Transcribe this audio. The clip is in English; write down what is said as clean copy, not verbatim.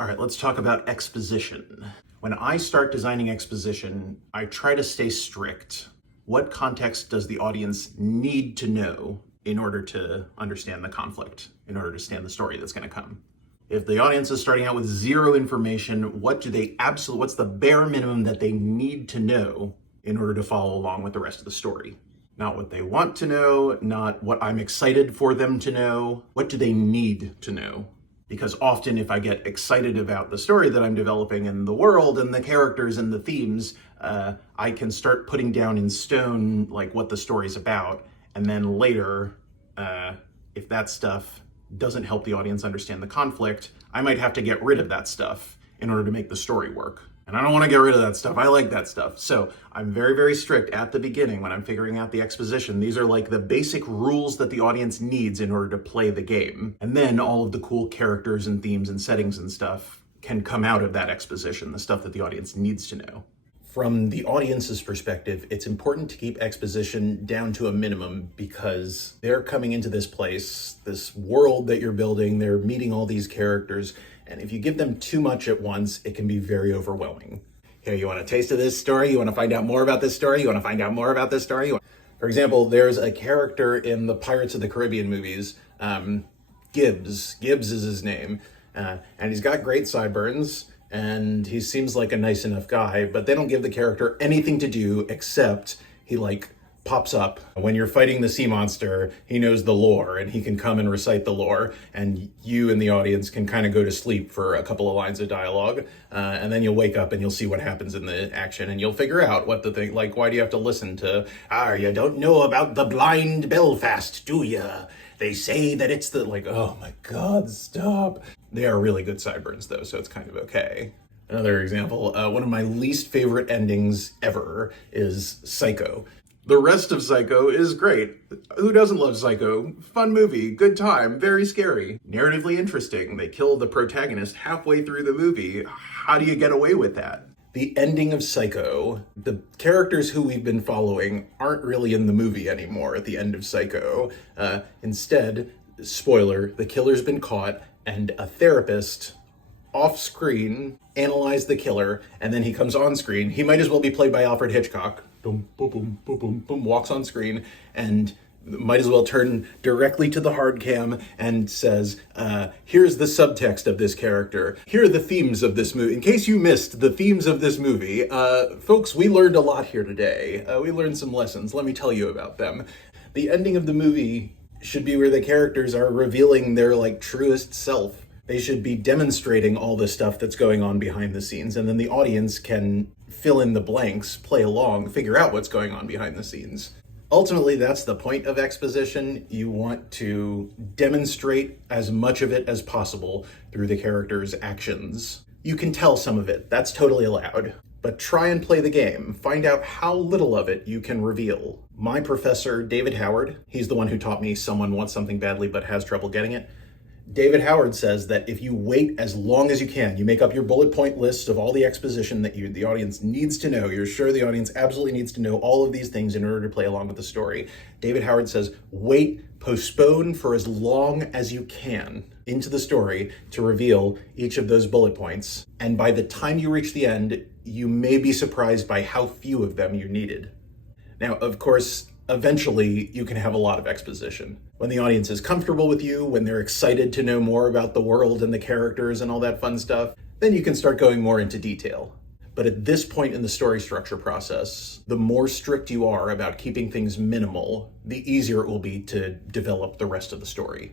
All right, let's talk about exposition. When I start designing exposition, I try to stay strict. What context does the audience need to know in order to understand the conflict, in order to understand the story that's going to come? If the audience is starting out with zero information, what's the bare minimum that they need to know in order to follow along with the rest of the story? Not what they want to know, not what I'm excited for them to know. What do they need to know? Because often if I get excited about the story that I'm developing and the world and the characters and the themes, I can start putting down in stone like what the story's about. And then later, if that stuff doesn't help the audience understand the conflict, I might have to get rid of that stuff in order to make the story work. And I don't want to get rid of that stuff. I like that stuff. So I'm very, very strict at the beginning when I'm figuring out the exposition. These are like the basic rules that the audience needs in order to play the game. And then all of the cool characters and themes and settings and stuff can come out of that exposition, the stuff that the audience needs to know. From the audience's perspective, it's important to keep exposition down to a minimum because they're coming into this place, this world that you're building, they're meeting all these characters, and if you give them too much at once, it can be very overwhelming. Here, you want a taste of this story? You want to find out more about this story? You want to find out more about this story? For example, there's a character in the Pirates of the Caribbean movies, Gibbs. Gibbs is his name, and he's got great sideburns, and he seems like a nice enough guy, but they don't give the character anything to do except he pops up. When you're fighting the sea monster, he knows the lore and he can come and recite the lore, and you in the audience can kind of go to sleep for a couple of lines of dialogue, and then you'll wake up and you'll see what happens in the action and you'll figure out what the thing, like, why do you have to listen to, you don't know about the blind Belfast, do ya? They say that it's the, oh my God, stop. They are really good sideburns though, so it's kind of okay. Another example, one of my least favorite endings ever is Psycho. The rest of Psycho is great. Who doesn't love Psycho? Fun movie, good time, very scary. Narratively interesting. They kill the protagonist halfway through the movie. How do you get away with that? The ending of Psycho, the characters who we've been following aren't really in the movie anymore at the end of Psycho. Instead, spoiler, the killer's been caught and a therapist off screen analyzed the killer, and then he comes on screen. He might as well be played by Alfred Hitchcock. Boom, boom, boom, boom, boom, boom, walks on screen and might as well turn directly to the hard cam and says, here's the subtext of this character. Here are the themes of this movie. In case you missed the themes of this movie, folks, we learned a lot here today. We learned some lessons. Let me tell you about them. The ending of the movie should be where the characters are revealing their truest self. They should be demonstrating all the stuff that's going on behind the scenes, and then the audience can fill in the blanks, play along, figure out what's going on behind the scenes. Ultimately, that's the point of exposition. You want to demonstrate as much of it as possible through the character's actions. You can tell some of it, that's totally allowed. But try and play the game. Find out how little of it you can reveal. My professor, David Howard, he's the one who taught me someone wants something badly but has trouble getting it. David Howard says that if you wait as long as you can, you make up your bullet point list of all the exposition that the audience needs to know. You're sure the audience absolutely needs to know all of these things in order to play along with the story. David Howard says, postpone for as long as you can into the story to reveal each of those bullet points. And by the time you reach the end, you may be surprised by how few of them you needed. Now, of course, eventually you can have a lot of exposition. When the audience is comfortable with you, when they're excited to know more about the world and the characters and all that fun stuff, then you can start going more into detail. But at this point in the story structure process, the more strict you are about keeping things minimal, the easier it will be to develop the rest of the story.